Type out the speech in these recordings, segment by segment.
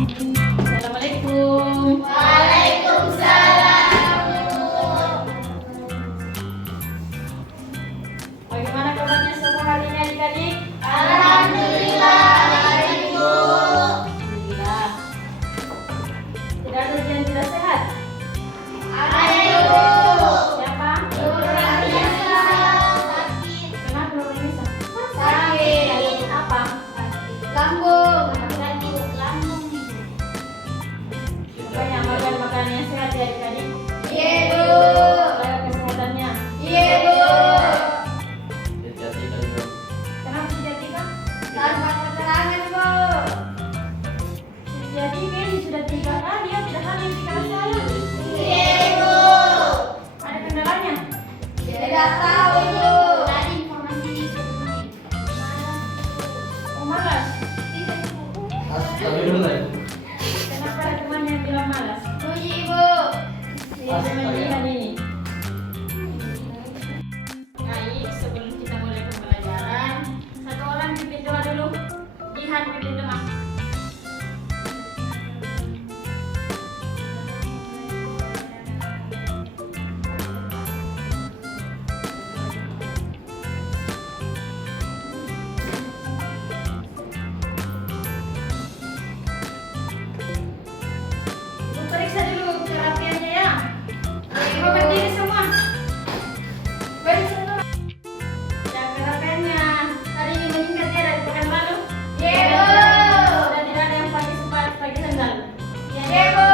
Assalamualaikum. Waalaikumsalam. Bagaimana kabarnya semua hari ini adik-adik? Alhamdulillah, baik Ibu. Alhamdulillah. Tidak ada yang tidak sehat? Ada Ibu. Siapa? Nurul Nisa. Kenapa Nurul Nisa? Sakit. Apa? Lambung. Lambung. Pokoknya makan makanan yang sehat ya adik-adik. Iya Bu. Jaga kesehatannya. Iya Bu. Kenapa sudah tiga? Tanpa keterangan Bu. Sudah tiga ini sudah 3 kali ya, tidak hanya 3 kali saya. Iya Bu. Ada kendalanya? Tidak tahu Bu. Tadi informasi sebelumnya. Oh malas. Kenapa ada teman yang bilang malas? Puji Ibu. Ini teman Jihan ini. Baik, sebelum kita mulai pembelajaran, satu orang pimpin doa dulu. Jihan pimpin doa. Ibu periksa dulu kerapiannya ya. Ibu berdiri semua. Berdiri semua. Dan kerapiannya hari ini meningkat ya dari pekan lalu. Iya Bu. Sudah tidak ada yang pakai sepatu, pakai sandal. Iya Bu.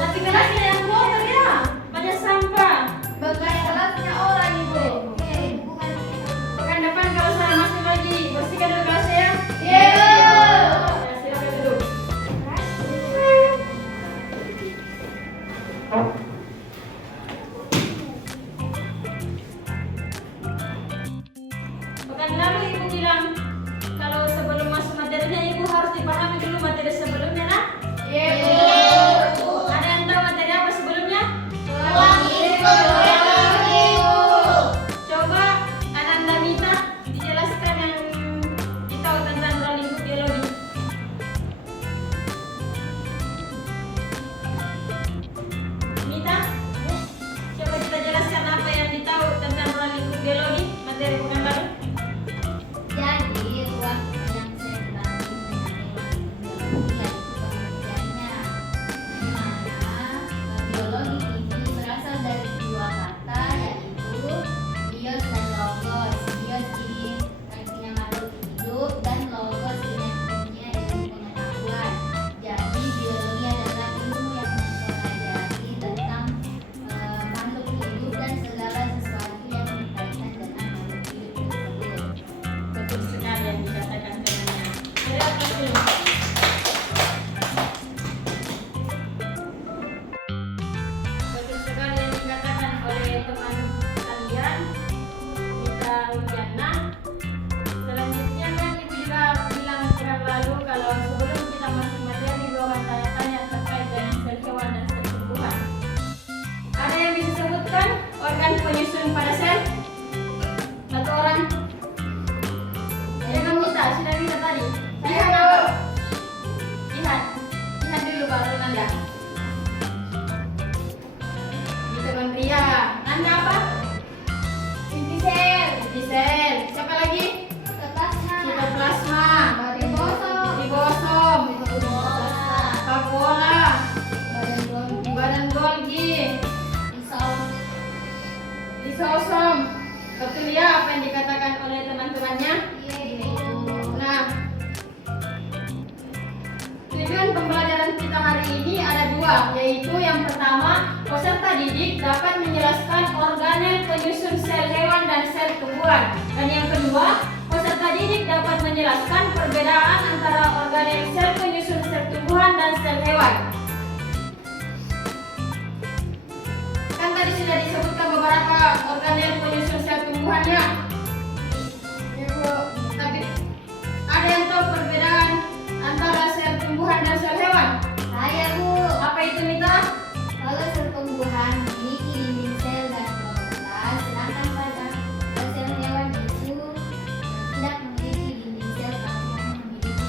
Tapi kelasnya yang kotor ya, banyak sampah. Bekas kelasnya orang Ibu. Pekan depan kalau saya masuk lagi, bersihkan dulu kelasnya ya. Iya Bu. Ya, silakan duduk. Pekan lalu ibu bilang kalau sebelum masuk materinya ibu harus dipahami dulu materi sebelumnya nah. Iya Bu. Ada yang tahu materi apa sebelumnya? Ruang lingkup biologi Bu. Coba Ananda Mita dijelaskan yang ditahu tentang ruang lingkup biologi. Mita, coba kita jelaskan apa yang ditahu tentang ruang lingkup biologi materi pekan lalu. Jadi ruang yang saya ketahui mengenai biologi yaitu pengertiannya, di mana biologi ini berasal dari dua kata yaitu bios dan logos. Bios ini artinya makhluk hidup dan logos ini artinya ilmu pengetahuan. Jadi biologi adalah ilmu yang mempelajari tentang makhluk hidup dan segala sesuatu yang berkaitan dengan makhluk hidup tersebut. Betul sekali yang dikatakan temannya. Saya akan dulu. Betul sekali yang dikatakan oleh teman kalian, Mita Rudiana. Selanjutnya kan ibu juga bilang pekan lalu kalau sebelum kita masuk materi ibu akan tanya-tanya terkait dengan sel hewan dan sel tumbuhan. Ada yang bisa sebutkan organ penyusun pada sel? Satu orang. Jangan minta, sudah minta tadi. Lihat apa? Lihat dulu baru Nanda. Di teman pria. Nanda apa? Inti sel, Inti sel. Siapa lagi? Sitoplasma, Sitoplasma. ribosom, Ribosom. Vakuola. badan Golgi, Badan Golgi. Lisosom. Betul ya apa yang dikatakan oleh teman-temannya? Nah, tujuan pembelajaran kita hari ini ada dua, yaitu yang pertama, peserta didik dapat menjelaskan organel penyusun sel hewan dan sel tumbuhan. Dan yang kedua, peserta didik dapat menjelaskan perbedaan antara organel sel penyusun sel tumbuhan dan sel hewan. Kan tadi sudah disebutkan beberapa organel penyusun sel tumbuhannya. Ibu, tapi ada yang tahu perbedaan antara sel tumbuhan dan sel hewan? Saya Bu. Apa itu Mita? Kalau sel tumbuhan memiliki dinding sel dan kloroplast, sedangkan pada sel hewan itu tidak memiliki dinding sel tapi hanya memiliki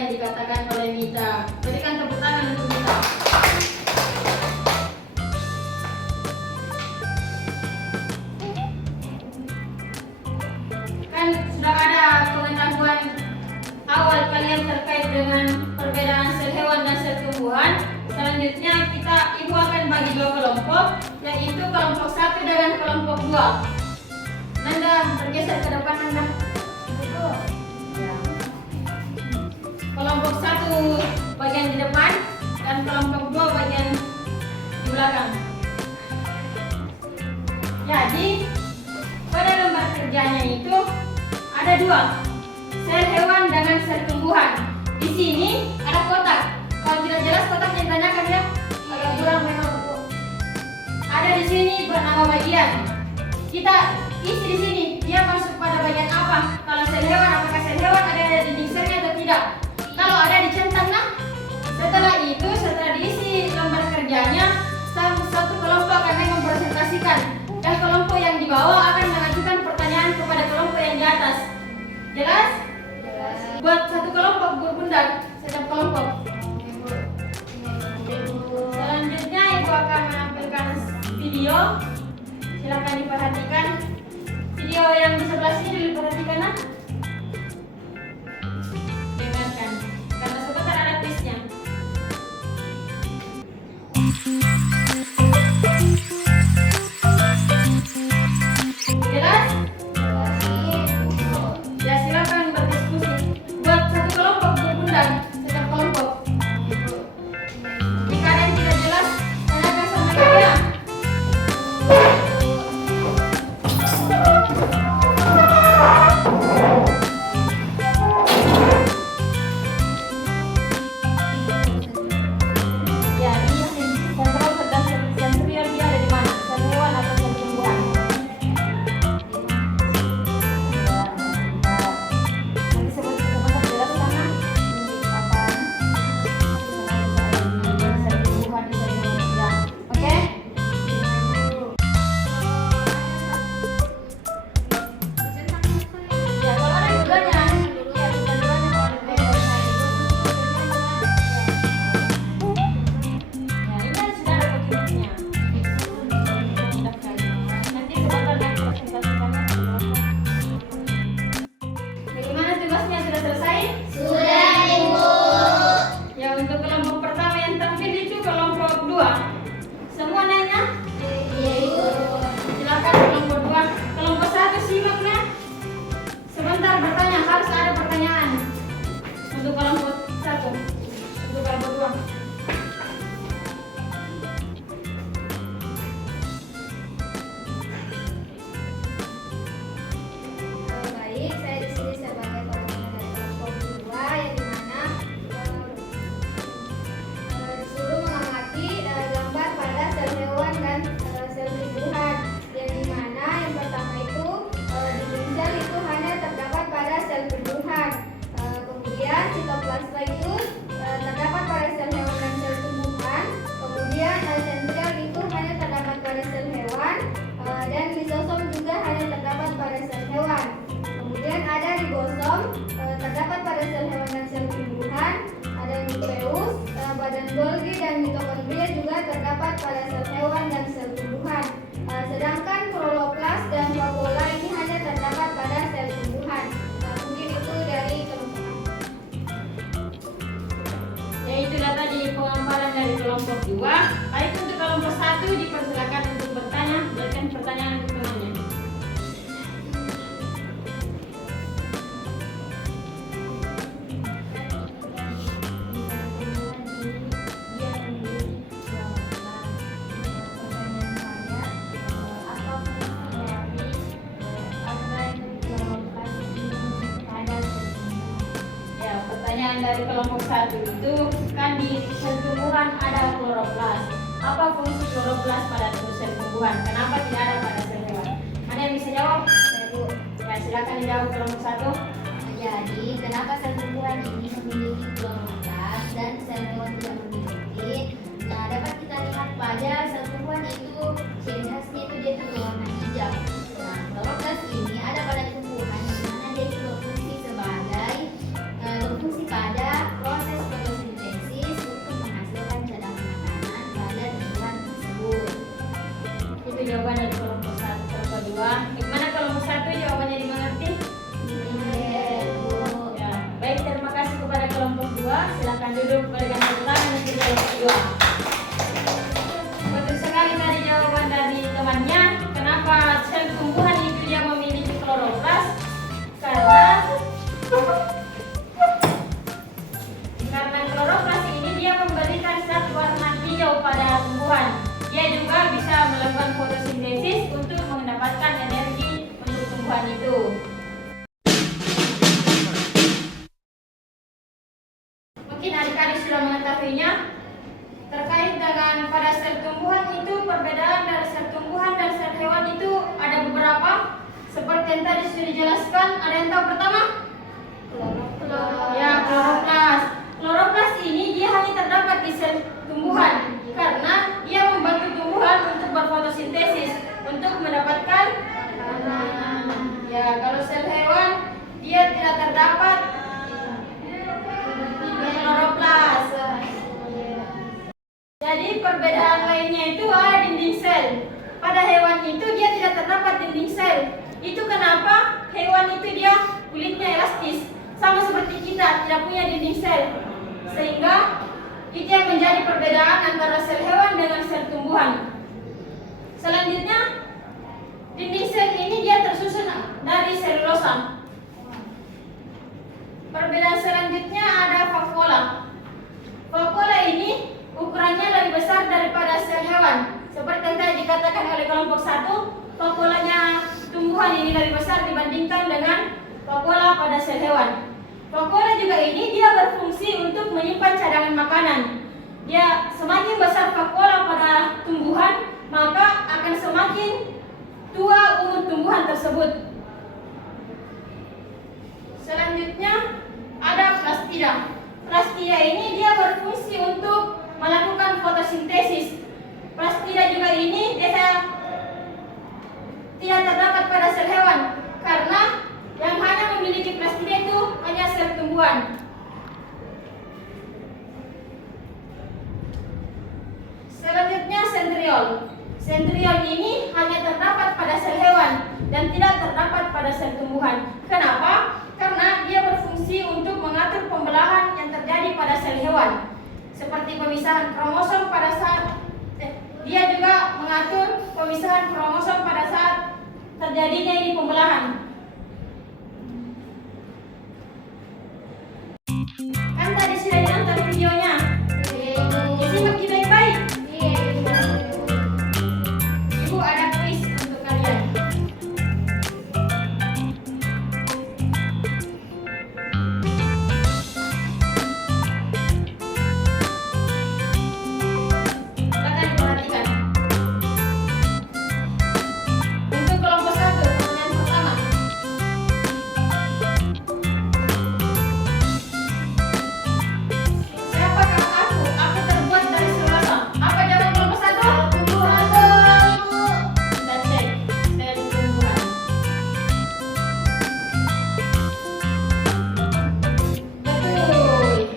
yang dikatakan oleh Mita. Berikan tepuk tangan untuk Mita. Kan sudah ada pengetahuan awal kalian terkait dengan perbedaan sel hewan dan sel tumbuhan. Selanjutnya ibu akan bagi dua kelompok, yaitu kelompok 1 dengan kelompok 2. Nanda bergeser ke depan, Nanda. Kelompok 1 bagian di depan dan kelompok 2 bagian di belakang. Jadi pada lembar kerjanya itu ada 2, sel hewan dengan sel tumbuhan. Di sini ada kotak. Kalau tidak jelas kotaknya ditanyakan ya. Agak kurang memang. Ada di sini bernama bagian. Kita isi di sini. Dia masuk pada bagian apa? Kalau sel hewan, apakah sel hewan ada di dinding selnya atau tidak? Kalau ada dicentang, nah. Setelah itu, setelah diisi lembar kerjanya, satu kelompok akan mempresentasikan dan kelompok yang di bawah akan mengajukan pertanyaan kepada kelompok yang di atas. Jelas? Jelas. Buat satu kelompok berbundang setiap kelompok. Selanjutnya ibu akan menampilkan video. Silakan diperhatikan. Video yang di sebelah sini dulu perhatikan, nah. Dengarkan. Karena sebentar ada kuisnya. Jelas? Ya, silakan berdiskusi. Buat satu kelompok berbundang setiap kelompok. Jika ada yang tidak jelas, tanyakan sama dia. Ya, ini kontrol sedang sensorio dia ada di mana? Sel hewan atau sel tumbuhan? Nanti sebut sebentar jelas sana. Kapan? Sel tumbuhan di sel hewan. Oke? Ya, kalau ada dua-duanya. Ya, dua-duanya kalau ada dua-duanya. Ya, ini kan sudah ada petunjuknya. Nanti sebentar lagi presentasikannya. Bagaimana tugasnya, sudah selesai? Sudah, Ibu. Ya, untuk kelompok pertama yang tampil itu kelompok 2. Semua nanya? Iya, Ibu. Silakan kelompok 2. Kelompok 1 simaknya. Sebentar bertanya, harus ada pertanyaan. Untuk kelompok 1. Untuk kelompok 2. Baik, saya di sini sebagai koordinator dari kelompok 2 yang dimana disuruh mengamati gambar pada sel hewan dan sel tumbuhan. Yang dimana yang pertama itu di ginjal itu hanya terdapat pada sel tumbuhan. Kemudian sitoplasma itu terdapat pada sel hewan dan sel tumbuhan. Kemudian sentriol itu hanya terdapat pada sel hewan dan lisosom juga hanya terdapat pada sel hewan. Kemudian ada ribosom terdapat pada sel hewan dan sel tumbuhan. Ada nukleus, badan Golgi dan mitokondria juga terdapat pada sel hewan dan sel tumbuhan. Sedangkan kloroplas dan vakuola ini hanya terdapat pada sel tumbuhan. Mungkin itu dari kelompok. Ya, itulah tadi pemaparan dari kelompok 2. Baik, untuk kelompok 1 dipersilakan untuk bertanya. Berikan pertanyaan untuk temannya. Ya, pertanyaan dari kelompok 1 itu kan di sel tumbuhan ada kloroplas. Apa fungsi kloroplas pada sel tumbuhan? Kenapa tidak ada pada sel hewan? Ada yang bisa jawab? Ibu. Ya, silakan dijawab kelompok 1. Jadi, kenapa sel tumbuhan ini memiliki kloroplas dan sel hewan tidak memiliki? Nah, dapat kita lihat pada sel tumbuhan itu ciri khasnya itu dia itu berwarna hijau. Nah, kloroplas ini ada pada tumbuhan di mana dia itu berfungsi sebagai berfungsi pada Silakan duduk dengan tepuk tangan untuk yang kedua. Betul sekali tadi jawaban dari temannya. Kenapa sel tumbuhan itu dia memiliki kloroplas? Karena kloroplas ini dia memberikan zat warna hijau pada tumbuhan. Dia juga bisa melakukan fotosintesis untuk mendapatkan energi untuk tumbuhan itu. Mungkin adik-adik sudah mengetahuinya. Terkait dengan pada sel tumbuhan itu, perbedaan dari sel tumbuhan dan sel hewan itu ada beberapa. Seperti yang tadi sudah dijelaskan, ada yang tahu pertama? Ya, kloroplas. Kloroplas ini dia hanya terdapat di sel tumbuhan karena dia membantu tumbuhan untuk berfotosintesis untuk mendapatkan ya, kalau sel hewan dia tidak terdapat kloroplas. Jadi perbedaan lainnya itu ada dinding sel. Pada hewan itu dia tidak terdapat dinding sel. Itu kenapa hewan itu dia kulitnya elastis, sama seperti kita tidak punya dinding sel. Sehingga itu yang menjadi perbedaan antara sel hewan dengan sel tumbuhan. Selanjutnya, dinding sel ini dia tersusun dari selulosa. Perbedaan selanjutnya ada vakuola. Vakuola ini ukurannya lebih besar daripada sel hewan. Seperti yang tadi dikatakan oleh kelompok 1, vakuolanya tumbuhan ini lebih besar dibandingkan dengan vakuola pada sel hewan. Vakuola juga ini dia berfungsi untuk menyimpan cadangan makanan. Dia semakin besar vakuola pada tumbuhan, maka akan semakin tua umur tumbuhan tersebut. Selanjutnya ada plastida. Plastida ini dia berfungsi untuk melakukan fotosintesis. Plastida juga ini biasa tidak terdapat pada sel hewan karena yang hanya memiliki plastida itu hanya sel tumbuhan. Selanjutnya sentriol. Sentriol ini hanya terdapat pada sel hewan dan tidak terdapat pada sel tumbuhan. Kenapa? Karena dia berfungsi untuk mengatur pembelahan yang terjadi pada sel hewan. Seperti pemisahan kromosom pada saat dia juga mengatur pemisahan kromosom pada saat terjadinya ini pembelahan. Kan tadi sudah nonton videonya. Disimak baik-baik. Ibu ada kuis untuk kalian. Silakan diperhatikan. Untuk kelompok 1, pertanyaan pertama. Siapakah aku? Aku terbuat dari selulosa. Apa jawaban kelompok 1? Tumbuhan. Kita cek sel tumbuhan. Betul.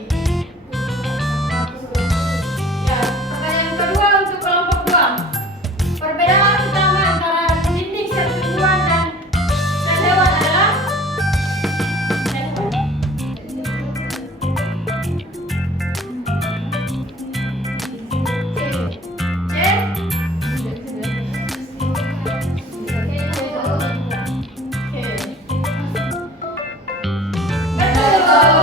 Ya, pertanyaan kedua untuk kelompok 2. Perbedaan utama antara dinding sel tumbuhan dan sel hewan adalah sel hewan. Betul.